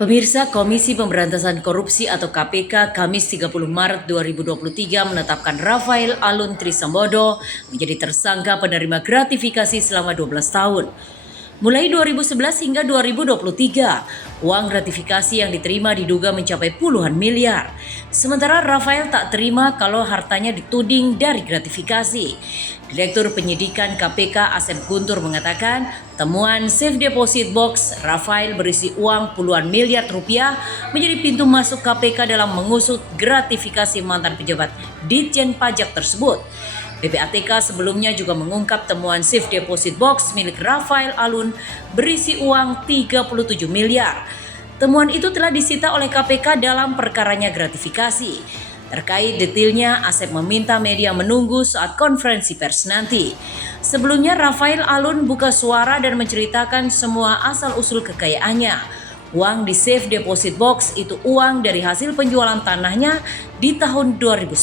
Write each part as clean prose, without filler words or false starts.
Pemirsa, Komisi Pemberantasan Korupsi atau KPK Kamis 30 Maret 2023 menetapkan Rafael Alun Trisambodo menjadi tersangka penerima gratifikasi selama 12 tahun. Mulai 2011 hingga 2023, uang gratifikasi yang diterima diduga mencapai puluhan miliar. Sementara Rafael tak terima kalau hartanya dituding dari gratifikasi. Direktur Penyidikan KPK Asep Guntur mengatakan, temuan safe deposit box Rafael berisi uang puluhan miliar rupiah menjadi pintu masuk KPK dalam mengusut gratifikasi mantan pejabat Ditjen Pajak tersebut. PPATK sebelumnya juga mengungkap temuan safe deposit box milik Rafael Alun berisi uang 37 miliar. Temuan itu telah disita oleh KPK dalam perkaranya gratifikasi. Terkait detailnya, Asep meminta media menunggu saat konferensi pers nanti. Sebelumnya, Rafael Alun buka suara dan menceritakan semua asal-usul kekayaannya. Uang di safe deposit box itu uang dari hasil penjualan tanahnya di tahun 2010.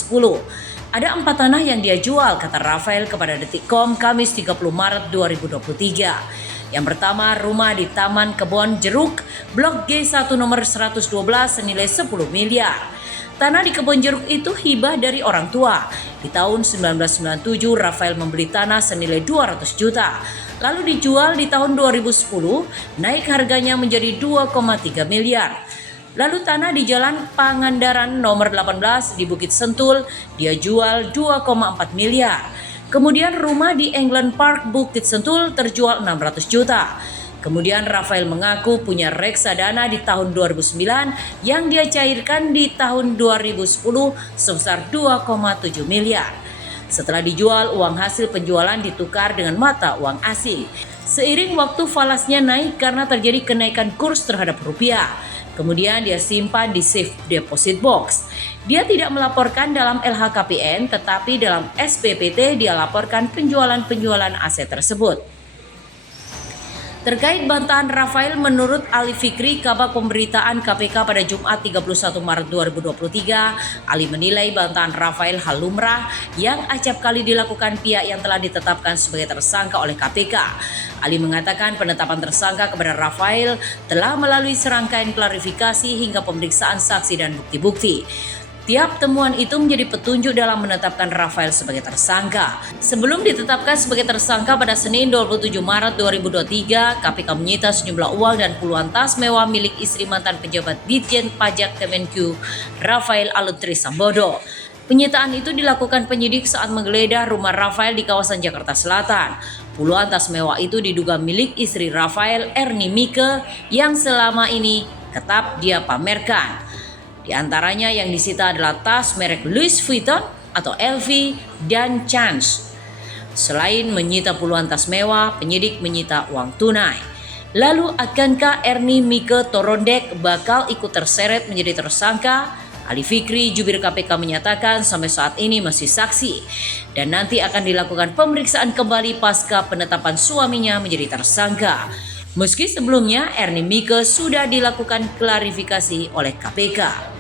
Ada 4 tanah yang dia jual, kata Rafael kepada Detikcom Kamis 30 Maret 2023. Yang pertama, rumah di Taman Kebon Jeruk, Blok G1 nomor 112 senilai 10 miliar. Tanah di Kebon Jeruk itu hibah dari orang tua. Di tahun 1997, Rafael membeli tanah senilai 200 juta. Lalu dijual di tahun 2010, naik harganya menjadi 2,3 miliar. Lalu tanah di Jalan Pangandaran nomor 18 di Bukit Sentul dia jual 2,4 miliar. Kemudian rumah di England Park Bukit Sentul terjual 600 juta. Kemudian Rafael mengaku punya reksadana di tahun 2009 yang dia cairkan di tahun 2010 sebesar 2,7 miliar. Setelah dijual, uang hasil penjualan ditukar dengan mata uang asing. Seiring waktu falasnya naik karena terjadi kenaikan kurs terhadap rupiah. Kemudian dia simpan di safe deposit box. Dia tidak melaporkan dalam LHKPN, tetapi dalam SPPT dia laporkan penjualan aset tersebut. Terkait bantahan Rafael, menurut Ali Fikri, Kabag Pemberitaan KPK pada Jumat 31 Maret 2023, Ali menilai bantahan Rafael hal lumrah yang acap kali dilakukan pihak yang telah ditetapkan sebagai tersangka oleh KPK. Ali mengatakan penetapan tersangka kepada Rafael telah melalui serangkaian klarifikasi hingga pemeriksaan saksi dan bukti-bukti. Tiap temuan itu menjadi petunjuk dalam menetapkan Rafael sebagai tersangka. Sebelum ditetapkan sebagai tersangka pada Senin 27 Maret 2023, KPK menyita sejumlah uang dan puluhan tas mewah milik istri mantan pejabat Ditjen Pajak Kemenku, Rafael Alun Trisambodo. Penyitaan itu dilakukan penyidik saat menggeledah rumah Rafael di kawasan Jakarta Selatan. Puluhan tas mewah itu diduga milik istri Rafael, Ernie Mike, yang selama ini tetap dia pamerkan. Di antaranya yang disita adalah tas merek Louis Vuitton atau LV dan Chance. Selain menyita puluhan tas mewah, penyidik menyita uang tunai. Lalu akankah Ernie Mike Torondek bakal ikut terseret menjadi tersangka? Ali Fikri, jubir KPK menyatakan sampai saat ini masih saksi dan nanti akan dilakukan pemeriksaan kembali pasca penetapan suaminya menjadi tersangka. Meski sebelumnya Ernie Mike sudah dilakukan klarifikasi oleh KPK.